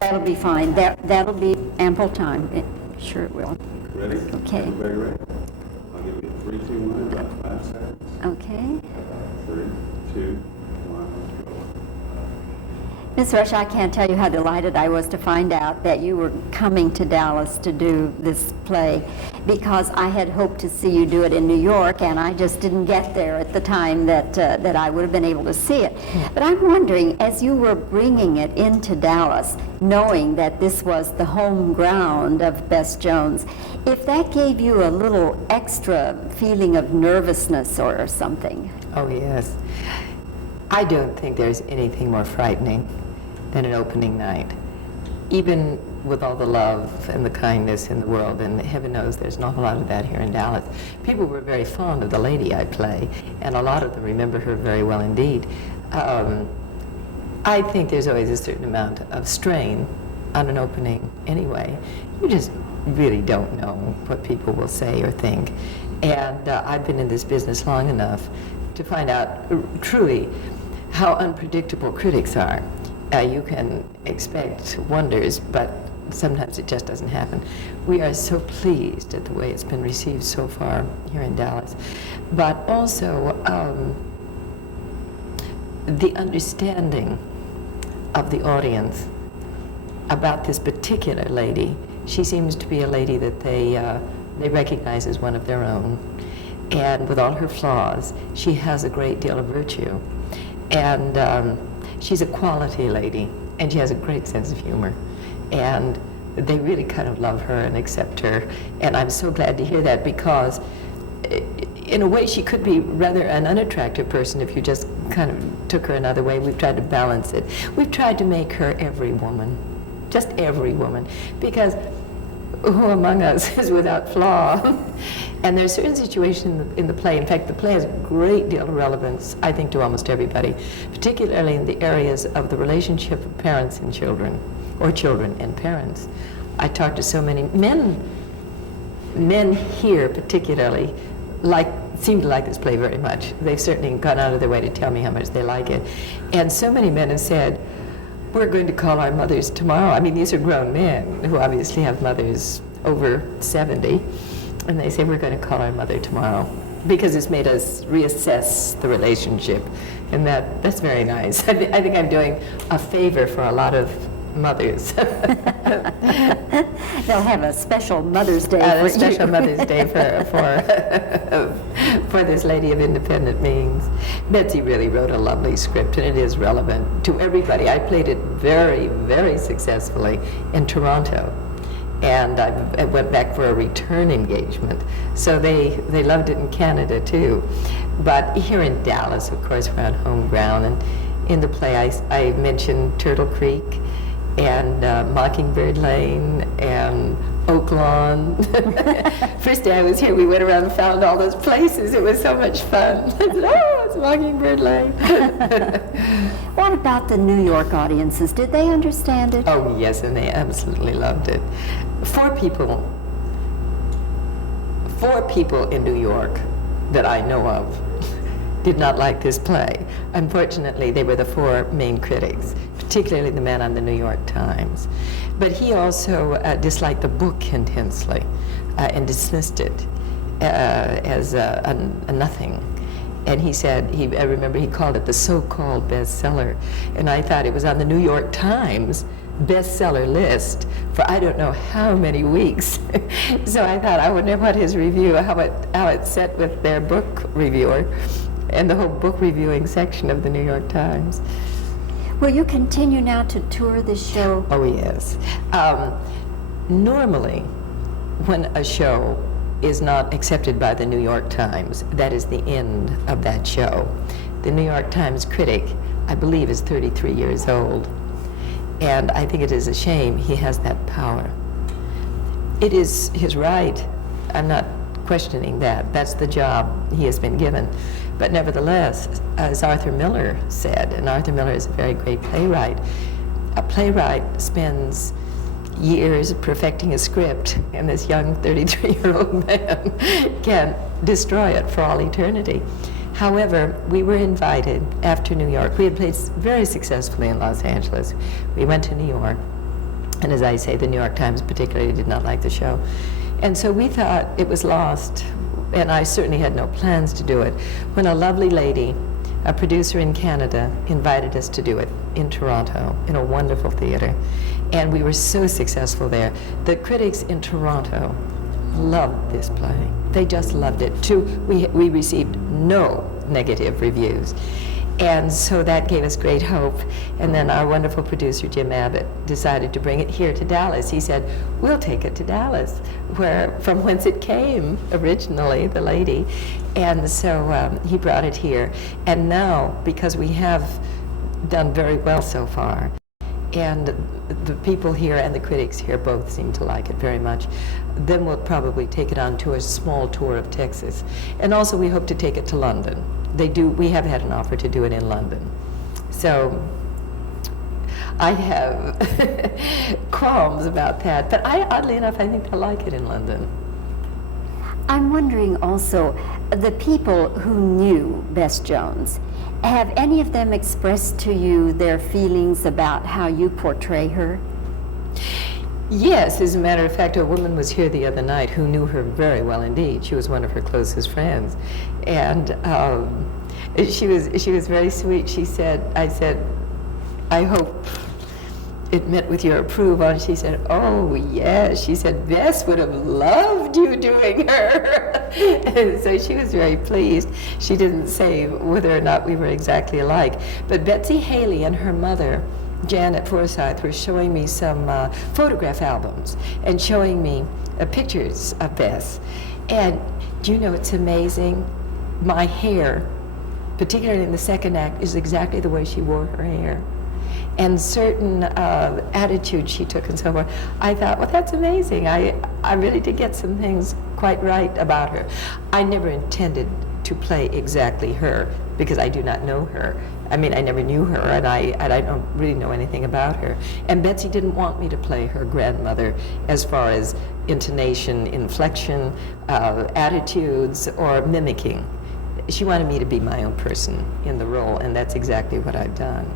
That'll be fine. That'll be ample time. Sure it will. Ready? Okay. Everybody ready? I'll give you 3, 2, 1, about 5 seconds. Okay. 3, 2, 1, go. Ms. Rush, I can't tell you how delighted I was to find out that you were coming to Dallas to do this play, because I had hoped to see you do it in New York, and I just didn't get there at the time that I would have been able to see it. But I'm wondering, as you were bringing it into Dallas, knowing that this was the home ground of Bess Jones, if that gave you a little extra feeling of nervousness or something. Oh, yes. I don't think there's anything more frightening than an opening night. Even with all the love and the kindness in the world, and heaven knows there's not a lot of that here in Dallas. People were very fond of the lady I play, and a lot of them remember her very well indeed. I think there's always a certain amount of strain on an opening anyway. You just really don't know what people will say or think. And I've been in this business long enough to find out truly how unpredictable critics are. You can expect wonders, but sometimes it just doesn't happen. We are so pleased at the way it's been received so far here in Dallas. But also the understanding of the audience about this particular lady. She seems to be a lady that they recognize as one of their own. And with all her flaws, she has a great deal of virtue. And she's a quality lady, and she has a great sense of humor. And they really kind of love her and accept her. And I'm so glad to hear that, because in a way she could be rather an unattractive person if you just kind of took her another way. We've tried to balance it. We've tried to make her every woman, just every woman, because who among us is without flaw? And there's certain situations in the play, in fact the play has a great deal of relevance, I think, to almost everybody, particularly in the areas of the relationship of parents and children, or children and parents. I talk to so many men here particularly seem to like this play very much. They've certainly gone out of their way to tell me how much they like it. And so many men have said, we're going to call our mothers tomorrow. I mean, these are grown men who obviously have mothers over 70, and they say, we're going to call our mother tomorrow, because it's made us reassess the relationship, and that's very nice. I think I'm doing a favor for a lot of mothers. They'll have a special Mother's Day for a special you. Mother's Day for this lady of independent means. Betsy really wrote a lovely script, and it is relevant to everybody. I played it very, very successfully in Toronto, and I went back for a return engagement. So they loved it in Canada too. But here in Dallas, of course, we're on home ground, and in the play I mentioned Turtle Creek and Mockingbird Lane and Oak Lawn. First day I was here, we went around and found all those places. It was so much fun. I said, oh, it's Mockingbird Lane. What about the New York audiences? Did they understand it? Oh, yes, and they absolutely loved it. Four people in New York that I know of did not like this play. Unfortunately, they were the four main critics, particularly the man on the New York Times. But he also disliked the book intensely and dismissed it as a nothing. And he said, I remember he called it the so-called bestseller. And I thought it was on the New York Times bestseller list for I don't know how many weeks. So I thought, I wonder what his review, how it set with their book reviewer and the whole book reviewing section of the New York Times. Will you continue now to tour the show? Oh, yes. Normally, when a show is not accepted by the New York Times, that is the end of that show. The New York Times critic, I believe, is 33 years old. And I think it is a shame he has that power. It is his right. I'm not questioning that. That's the job he has been given. But nevertheless, as Arthur Miller said, and Arthur Miller is a very great playwright, a playwright spends years perfecting a script, and this young 33-year-old man can destroy it for all eternity. However, we were invited after New York. We had played very successfully in Los Angeles. We went to New York, And as I say, the New York Times particularly did not like the show. And so we thought it was lost, and I certainly had no plans to do it, when a lovely lady, a producer in Canada, invited us to do it in Toronto, in a wonderful theater. And we were so successful there. The critics in Toronto loved this play. They just loved it. We received no negative reviews. And so that gave us great hope. And then our wonderful producer, Jim Abbott, decided to bring it here to Dallas. He said, we'll take it to Dallas, from whence it came originally, the lady. And so he brought it here. And now, because we have done very well so far, and the people here and the critics here both seem to like it very much, then we'll probably take it on to a small tour of Texas. And also we hope to take it to London. We have had an offer to do it in London. So I have qualms about that, but oddly enough, I think I like it in London. I'm wondering also, the people who knew Bess Jones, have any of them expressed to you their feelings about how you portray her? Yes, as a matter of fact, a woman was here the other night who knew her very well indeed. She was one of her closest friends, and she was very sweet. She said, I said, I hope it met with your approval. And she said, oh yes. She said, Bess would have loved you doing her. And so she was very pleased. She didn't say whether or not we were exactly alike, but Betsy Haley and her mother, Janet Forsyth, were showing me some photograph albums and showing me pictures of Bess. And do you know, it's amazing, my hair, particularly in the second act, is exactly the way she wore her hair. And certain attitudes she took and so forth. I thought, well, that's amazing. I really did get some things quite right about her. I never intended to play exactly her, because I do not know her. I mean, I never knew her, and I don't really know anything about her. And Betsy didn't want me to play her grandmother as far as intonation, inflection, attitudes, or mimicking. She wanted me to be my own person in the role, and that's exactly what I've done.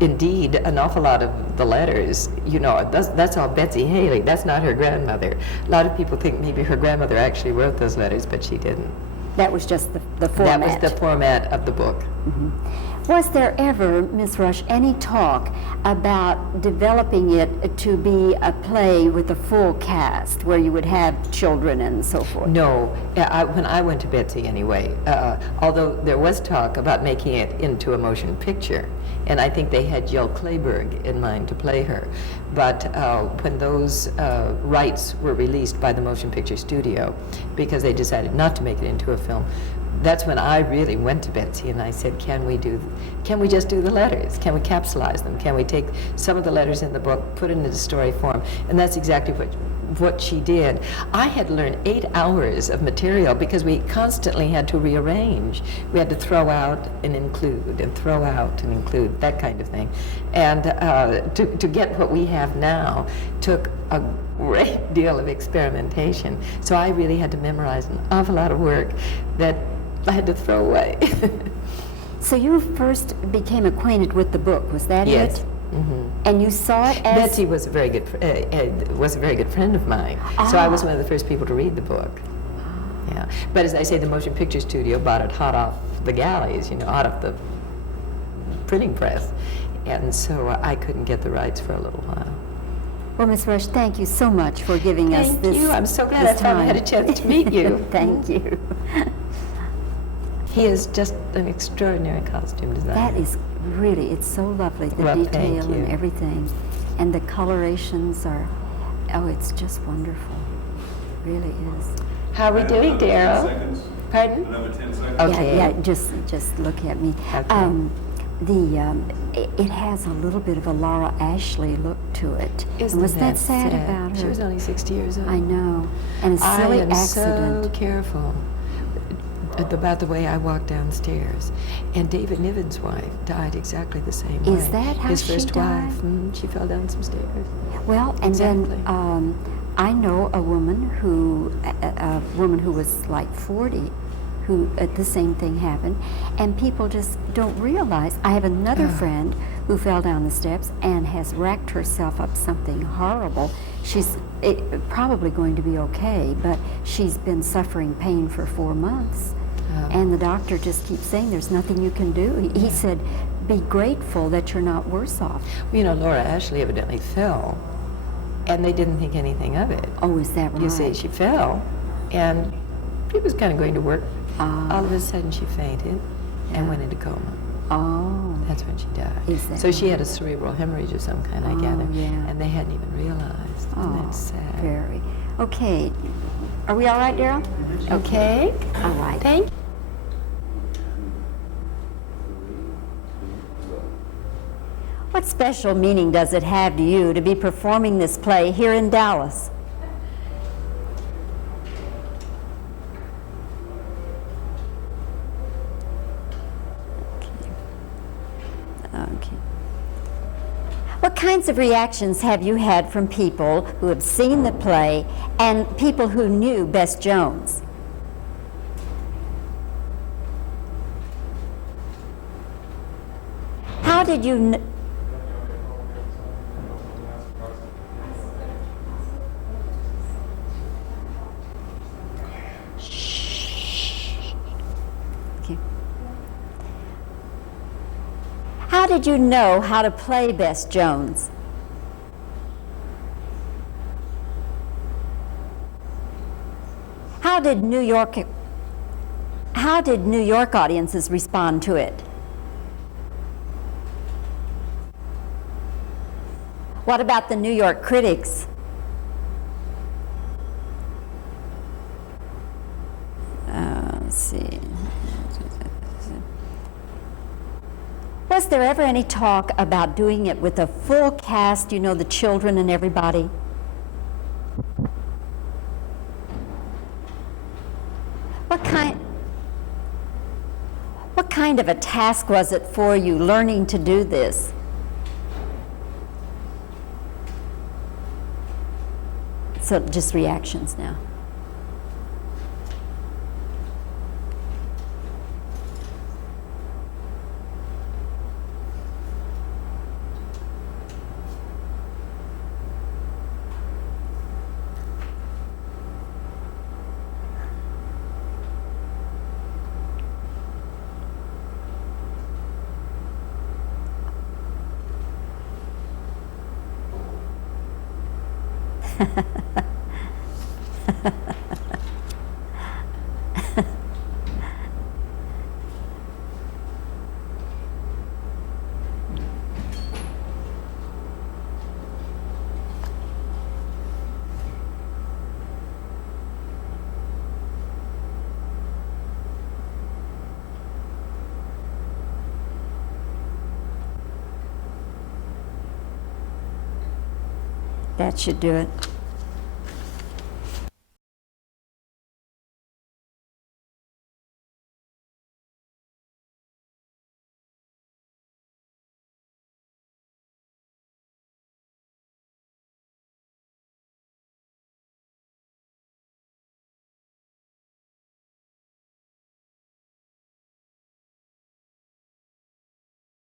Indeed, an awful lot of the letters, you know, that's all Betsy Haley. That's not her grandmother. A lot of people think maybe her grandmother actually wrote those letters, but she didn't. That was just the format. That was the format of the book. Mm-hmm. Was there ever, Miss Rush, any talk about developing it to be a play with a full cast, where you would have children and so forth? No. When I went to Betsy anyway, although there was talk about making it into a motion picture, and I think they had Jill Clayburgh in mind to play her. But when those rights were released by the motion picture studio, because they decided not to make it into a film, that's when I really went to Betsy and I said, can we just do the letters? Can we capsulize them? Can we take some of the letters in the book, put it into story form? And that's exactly what she did. I had learned 8 hours of material because we constantly had to rearrange. We had to throw out and include, and throw out and include, that kind of thing. And to get what we have now took a great deal of experimentation. So I really had to memorize an awful lot of work that I had to throw away. So you first became acquainted with the book, was that Yes. it? Mm-hmm. And you saw it as... Betsy was a very good friend of mine, so I was one of the first people to read the book. Yeah, but as I say, the motion picture studio bought it hot off the galleys, you know, hot off the printing press, and so I couldn't get the rights for a little while. Well, Miss Rush, thank you so much for giving us this. Thank you. I'm so glad I finally had a chance to meet you. Thank you. He is just an extraordinary costume designer. That is really, it's so lovely, the Well, thank detail and you. everything. And the colorations are, oh, it's just wonderful. It really is. How are we doing, Another 10 Darryl? seconds. Pardon? Another 10 seconds. Okay. Yeah, just look at me. Okay. It has a little bit of a Laura Ashley look to it. Isn't And was that sad about her? She was only 60 years old. I know. And a silly I am accident. so careful about the way I walk downstairs. And David Niven's wife died exactly the same way. Is that how His she first died? wife. She fell down some stairs. Well, and Exactly. then I know a woman who was like 40, who the same thing happened, and people just don't realize. I have another friend who fell down the steps and has racked herself up something horrible. She's probably going to be okay, but she's been suffering pain for 4 months. And the doctor just keeps saying there's nothing you can do. He said, be grateful that you're not worse off. You know, Laura Ashley evidently fell, and they didn't think anything of it. Oh, is that right? You see, she fell, and she was kind of going to work. All of a sudden, she fainted and went into coma. Oh. That's when she died. Is that so she had a cerebral hemorrhage of some kind, I gather, yeah. and they hadn't even realized. And that's sad. Very. Okay. Are we all right, Daryl? Okay. All right. Thank you. What special meaning does it have to you to be performing this play here in Dallas? Okay. What kinds of reactions have you had from people who have seen the play and people who knew Bess Jones? How did you How did you know how to play Bess Jones? How did New York audiences respond to it? What about the New York critics? Let's see. Was there ever any talk about doing it with a full cast, you know, the children and everybody? What kind of a task was it for you learning to do this? So just reactions now. That should do it.